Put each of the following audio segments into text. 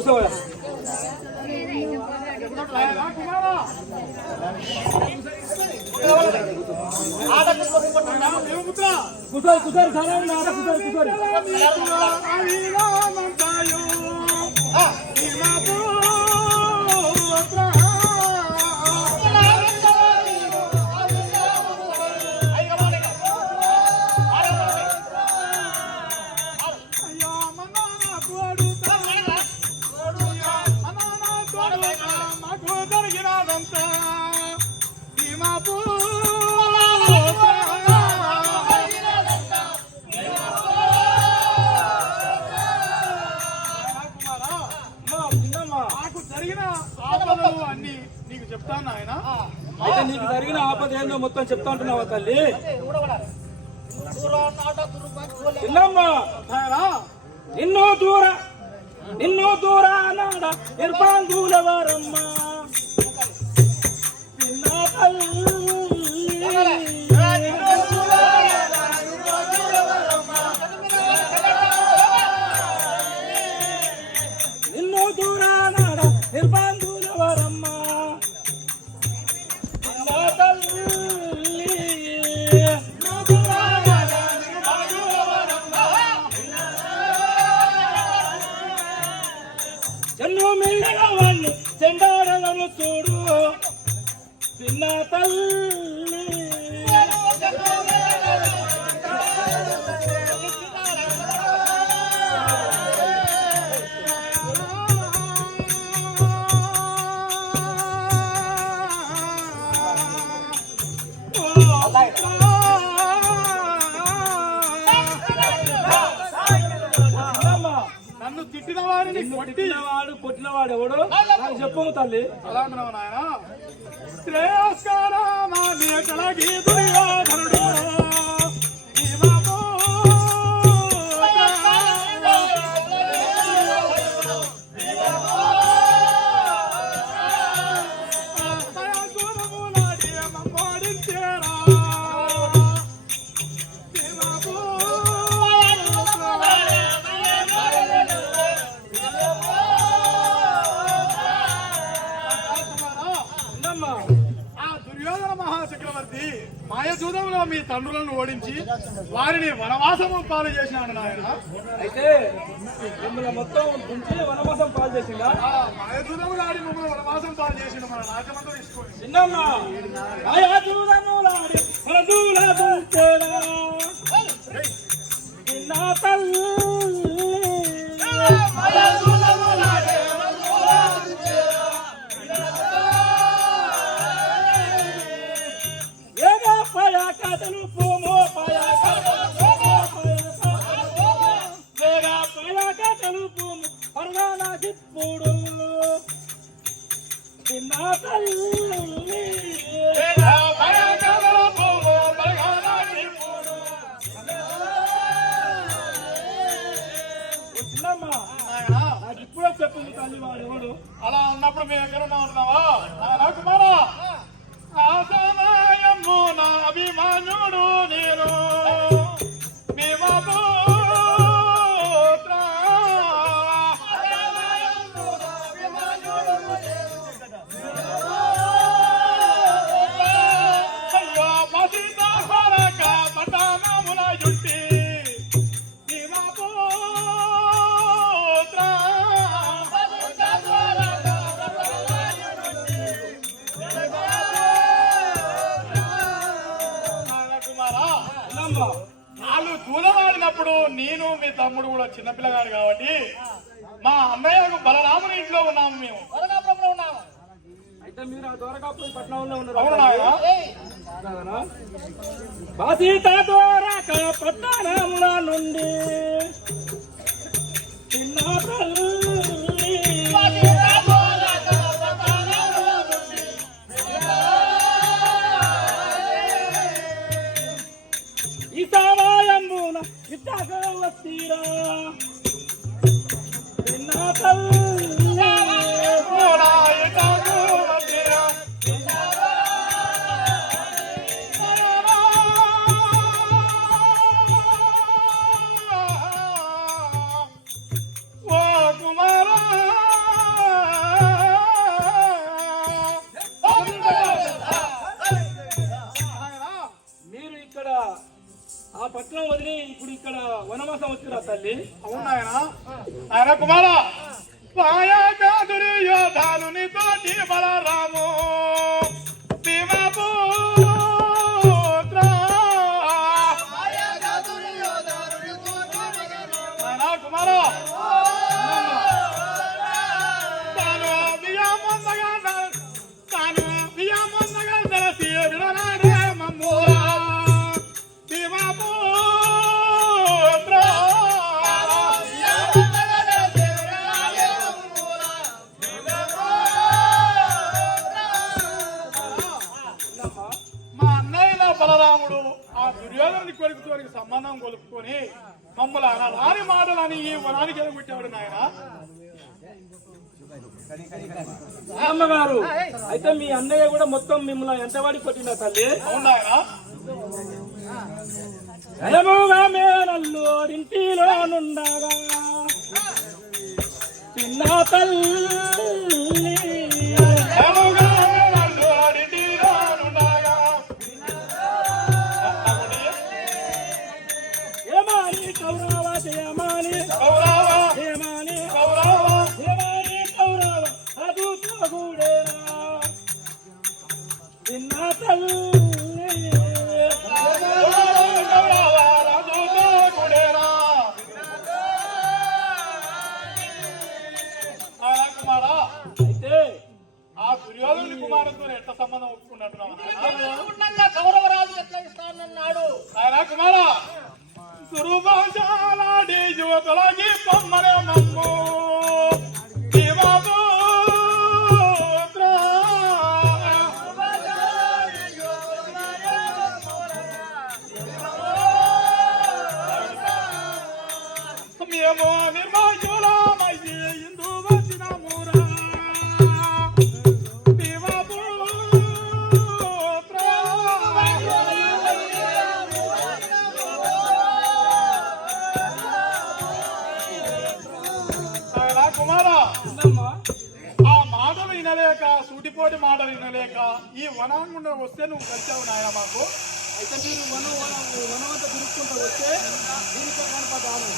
కూర్చోవా కూర్చోరు కూర్చోరు చాలా ఉంది ఆట కూర్చోరు జరిగిన ఆపద ఏందో మొత్తం చెప్తా ఉంటున్నావా తల్లి నిన్నో దూర నిన్నో దూర నాడ నిర్బాంధుల వారమ్మా నిన్న తల్లి. చిన్న కొట్టినవాడు ఎవడు? నాకు చెప్పము తల్లి. అలా అంటున్నావు నాయన ఇమము తండ్రులను ఓడించి వారిని వనవాసము పాలు చేసినాడు నాయన. అయితే మిమ్మల్ని మొత్తం ఉంచి వనవాసం పాలు చేసిందా ఆడి మమ్మల్ని వనవాసం పాలు చేసిండు మన రాజమంతా తీసుకోండి చిన్నమ్మా చిన్న తల్లి నేను మీ తమ్ముడు కూడా చిన్నపిల్లగాడు కాబట్టి మా అన్నయ్యకు బలరాముని ఇంట్లో ఉన్నాము మేము. అయితే మీరు ఆ దొరకాపురి పట్టణంలో ఉన్నారు. పట్టణంల నుండి చిన్న వస్తీరా అమ్మగారు అయితే మీ అన్నయ్య కూడా మొత్తం మిమ్మల్ని ఎంత వాడి కొట్టిన తల్లి? అవునా మేనల్లోడింటిలో నుండగా. తల్లి ఇంకోటి మాట వినలేక ఈ వనాంగుండా వస్తే నువ్వు కలిసావు నాయన మాకు అయితే మీరు వన వనవంత తిరుక్కుంటూ వస్తే దీనిపై కనపడాలి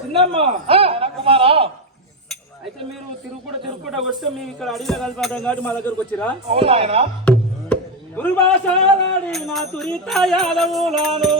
చిన్నమ్మా. కుమారా అయితే మీరు తిరుగుకుంటా తిరుగుకుంటా వస్తే మేము ఇక్కడ అడిగిన కలిపాదాం కాబట్టి మా దగ్గరకు వచ్చిరా. గురుభాషాలాడి నా తురిత యాదవులాను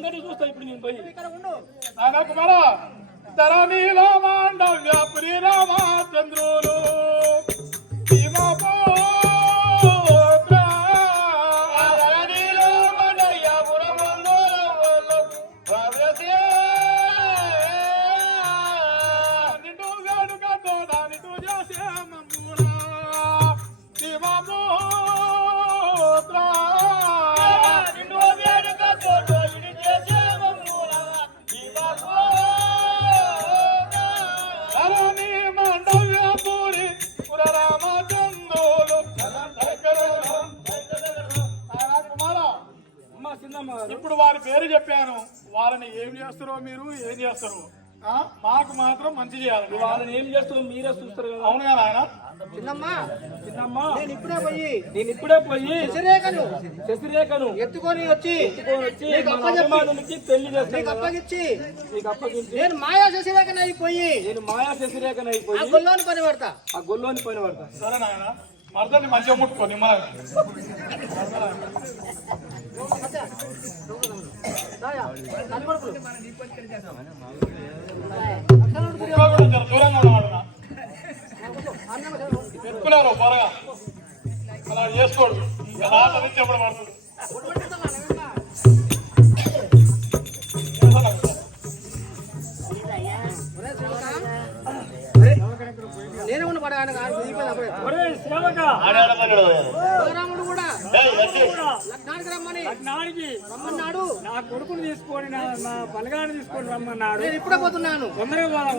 అందరూ చూస్తా ఇప్పుడు నేను పోయి. కుమారా ధరణిలో మాండవ్య పురి రామచంద్రులు మంచి చేయాలి. వాళ్ళని ఏం చేస్తారో మీరే చూస్తారు కదా. అవునుగా నాయన? చిన్నమ్మా. చిన్నమ్మా. నేను ఇప్పుడే పోయి నేను ఇప్పుడే పోయి శశిరేఖను శశిరేఖను ఎత్తుకొని వచ్చి అభిమానులకి పెళ్ళి చేస్తాను కదా. నీకు అప్పగించి నేను మాయా శశిరేఖను అయిపోయి నేను మాయా శశిరేఖను ఆ అయిపోయి గుల్లోని పని పడతా. ఆ గొల్లోని పైన పడతా. సరే నాయన మరదని మంచిగా ముట్టుకోని మన రాయా, దూరంగా ఉన్నవాడు పెట్టుకున్నారు అలా చేసుకోడు ఎలా చెప్పడం ఎప్పుడు పడుతుంది బలరాముడు కూడా లగ్నానికి రమ్మని. నాడికి రమ్మన్నాడు. నా కొడుకుని తీసుకొని నా నా బలగాన్ని తీసుకొని రమ్మన్నాడు. నేను ఇప్పుడే పోతున్నాను. తొందరగా పోదాం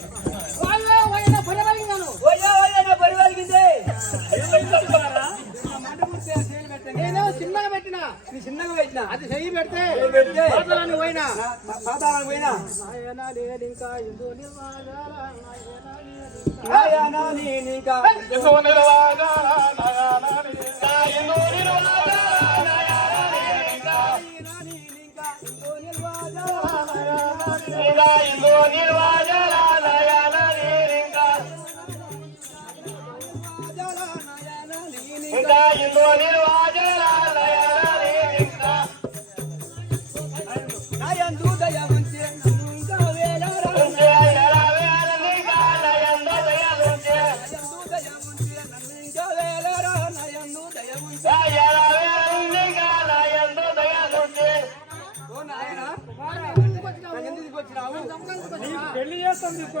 పెట్టినా అది చెయ్యి పెడితే అవతలని పోయినా సాధారణ పోయినా ఇంకా ఇంకా ఎంతో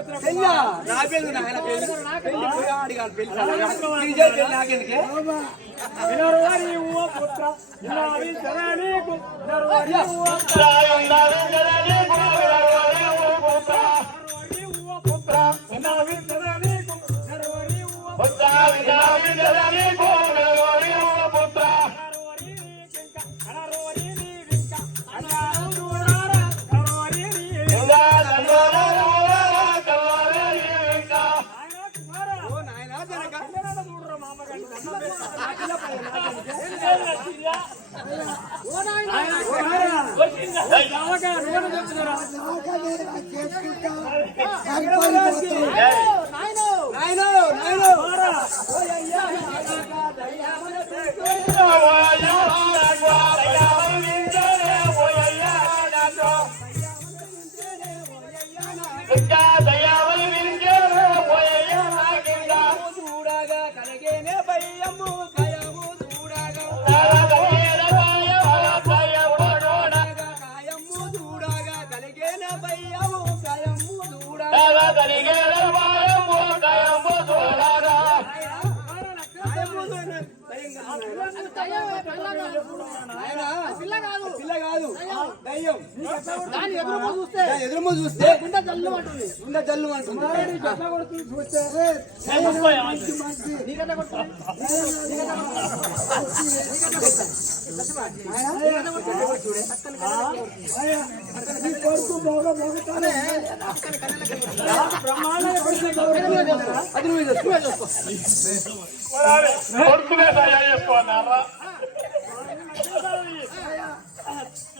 చేస్తాం తీసుకొచ్చిన వినరువారి ఊవ పుత్ర వినాలి జననీకు వినరువారి ఊవ రాయుండాలి గోవిరవరి పుత్ర ఎదురుము చూస్తే గుండె జల్లు అంటుంది గుండె జల్లు అంటుంది చూసుకో,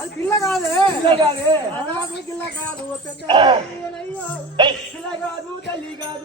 అది పిల్ల కాదే పిల్ల కాదు. పెద్ద పిల్ల కాదు తల్లి కాదు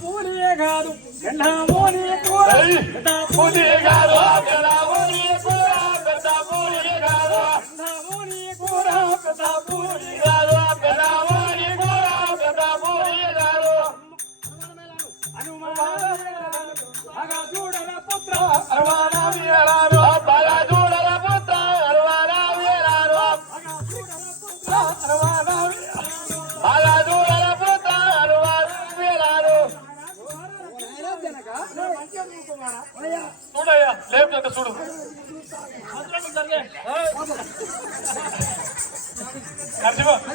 పూనే కాదు పూనే అనుమాన పుత్ర అనుమాన చూడు.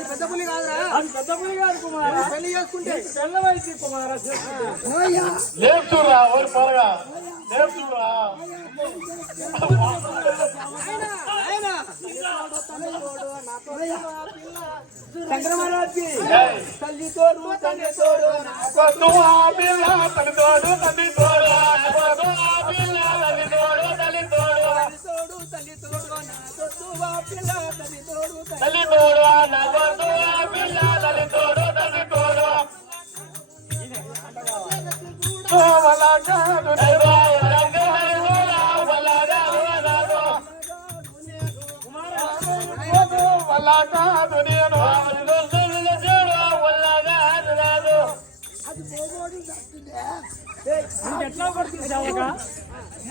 పెద్ద పులి కాదురా. పెద్ద పులి కాదు కుమారా. పెళ్ళి చేసుకుంటే. పెళ్ళవైతే కుమారా లేదు చూడరా ఓరి పోరగా. లేదు చూడరా. చంద్రమహారాజు తల్లి తోడు తండ్రి తోడు. నువ్వు ఆ పిల్ల తల్లి తోడు తండ్రి తోడు తల్లి తోడువా నా తోడువా పిల్ల తల్లి తోడు తల్లి తోడువా నా తోడువా పిల్ల తల్లి ఎట్లా పడుతుంది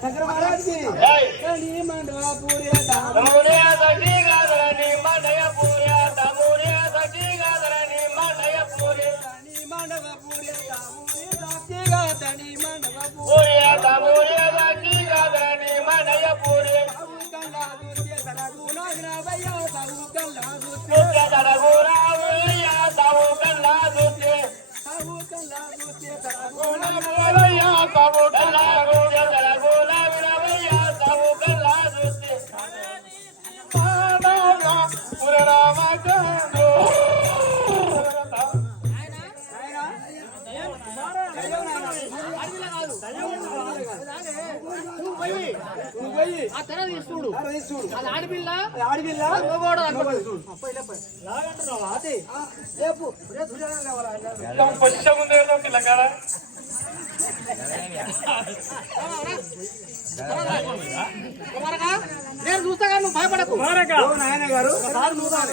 சக்கரமாராஜி நீ மண்டா பூரியா? పోయి. నువ్వు పోయి. ఆ తర్వాత తీసుకుడు తీసుకుడు అది ఆడపిల్ల. ఆడపిల్ల. నువ్వు లాగంటున్నావా? అది. రేపు. రేపు నేను చూస్తా గారు నువ్వు భయపడకు. నాయన గారు? చూస్తాను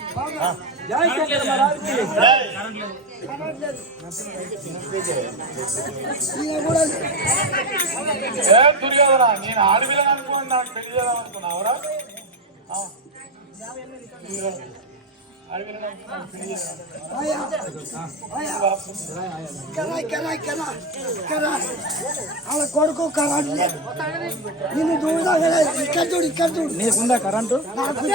దయ నేను ఆడపిల్ల అనుకున్నాను పెళ్ళి చేద్దాం అనుకున్నావురా వాళ్ళ కొడుకు కరెంట్ నిన్ను చూడదా ఇక్కడ చూడు ఇక్కడ చూడు నీకుందా కరెంటు నాకు